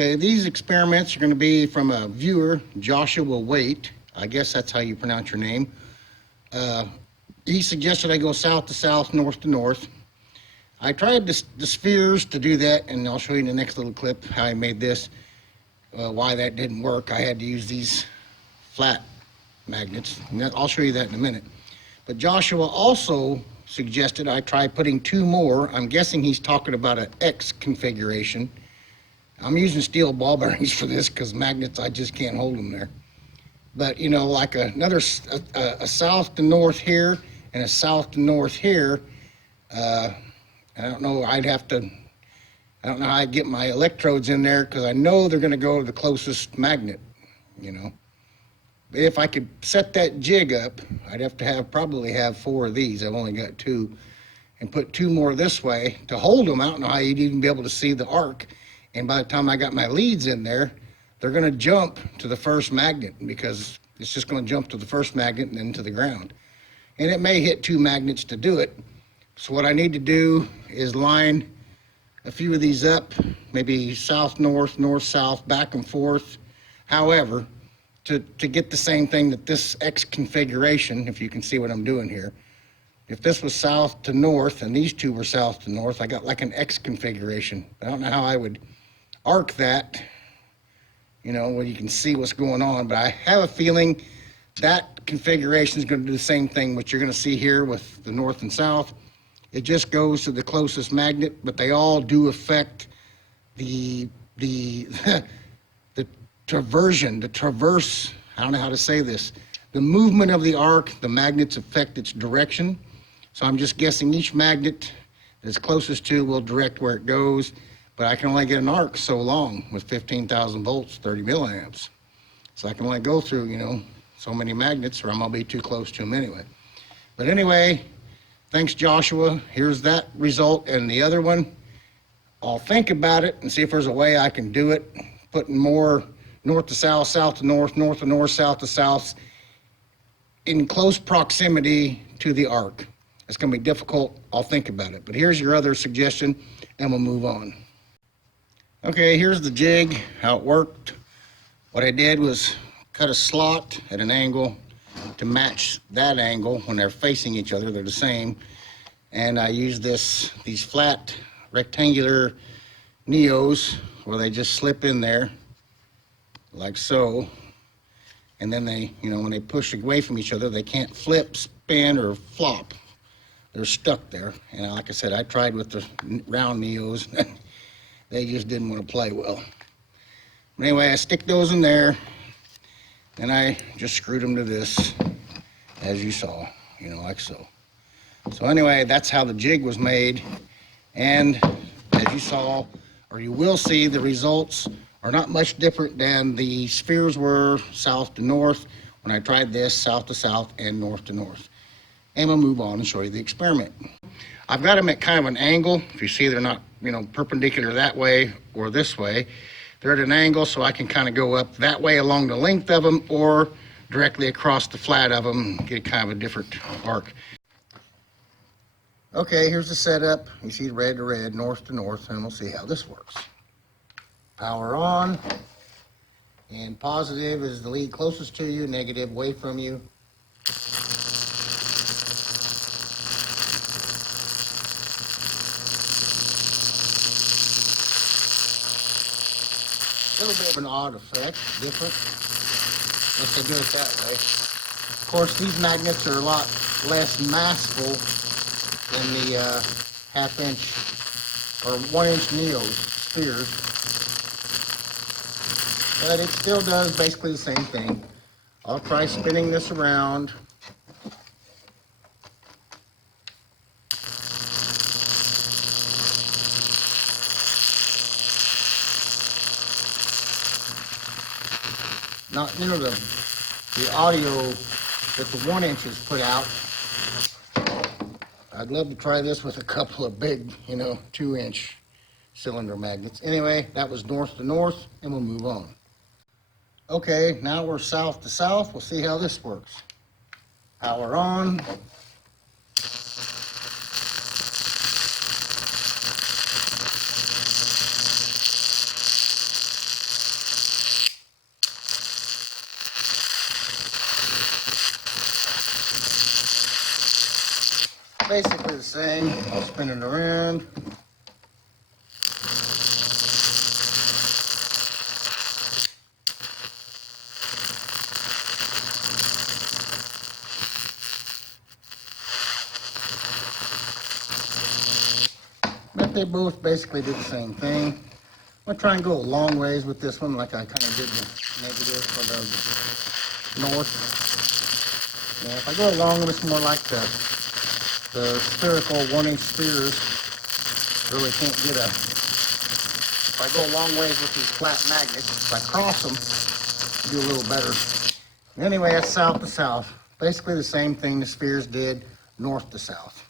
Okay, these experiments are going to be from a viewer, Joshua Waitt. I guess that's how you pronounce your name. He suggested I go south to south, north to north. I tried the spheres to do that, and I'll show you in the next little clip how I made this, why that didn't work. I had to use these flat magnets, and I'll show you that in a minute. But Joshua also suggested I try putting two more. I'm guessing he's talking about an X configuration. I'm using steel ball bearings for this because magnets, I just can't hold them there. But, you know, like a south to north here and a south to north here, I don't know, I don't know how I'd get my electrodes in there because I know they're going to go to the closest magnet, you know. But if I could set that jig up, I'd have to probably have 4 of these. I've only got 2. And put 2 more this way to hold them. I don't know how you'd even be able to see the arc. And by the time I got my leads in there, they're going to jump to the first magnet because it's just going to jump to the first magnet and then to the ground. And it may hit 2 magnets to do it. So what I need to do is line a few of these up, maybe south-north, north-south, back and forth. However, to get the same thing that this X configuration, if you can see what I'm doing here, if this was south to north and these 2 were south to north, I got like an X configuration. I don't know how I would arc that, you know, where you can see what's going on, but I have a feeling that configuration is going to do the same thing, what you're going to see here with the north and south. It just goes to the closest magnet, but they all do affect the traverse, I don't know how to say this, the movement of the arc. The magnets affect its direction. So I'm just guessing each magnet that's closest to will direct where it goes, but I can only get an arc so long with 15,000 volts, 30 milliamps. So I can only go through, you know, so many magnets or I'm gonna be too close to them anyway. But anyway, thanks Joshua. Here's that result, and the other one, I'll think about it and see if there's a way I can do it, putting more north to south, south to north, north to north, south to south, in close proximity to the arc. It's going to be difficult. I'll think about it. But here's your other suggestion, and we'll move on. Okay, here's the jig, how it worked. What I did was cut a slot at an angle to match that angle. When they're facing each other, they're the same. And I used these flat rectangular Neos where they just slip in there like so. And then they, you know, when they push away from each other, they can't flip, spin, or flop. They're stuck there. And like I said, I tried with the round Neos. They just didn't want to play well. But anyway, I stick those in there, and I just screwed them to this, as you saw, you know, like so. So anyway, that's how the jig was made. And as you saw, or you will see, the results are not much different than the spheres were south to north when I tried this, south to south and north to north. And we'll move on and show you the experiment. I've got them at kind of an angle. If you see, they're not, you know, perpendicular that way or this way. They're at an angle, so I can kind of go up that way along the length of them or directly across the flat of them, get kind of a different arc. Okay, here's the setup. You see red to red, north to north, and we'll see how this works. Power on, and positive is the lead closest to you, negative away from you. A little bit of an odd effect, different, if they do it that way. Of course, these magnets are a lot less massful than the 1/2 inch or 1 inch Neos spheres. But it still does basically the same thing. I'll try spinning this around. Not, you know, the audio that the 1 inches put out. I'd love to try this with a couple of big, you know, 2 inch cylinder magnets. Anyway, that was north to north, and we'll move on. Okay, now we're south to south. We'll see how this works. Power on. basically the same. I'll spin it around. But they both basically do the same thing. I'm going to try and go a long ways with this one, like I kind of did the negative for the north. Now, if I go along with it's more like the spherical 1-inch spheres, really can't get a... If I go a long ways with these flat magnets, if I cross them, do a little better. Anyway, that's south to south. Basically the same thing the spheres did, north to south.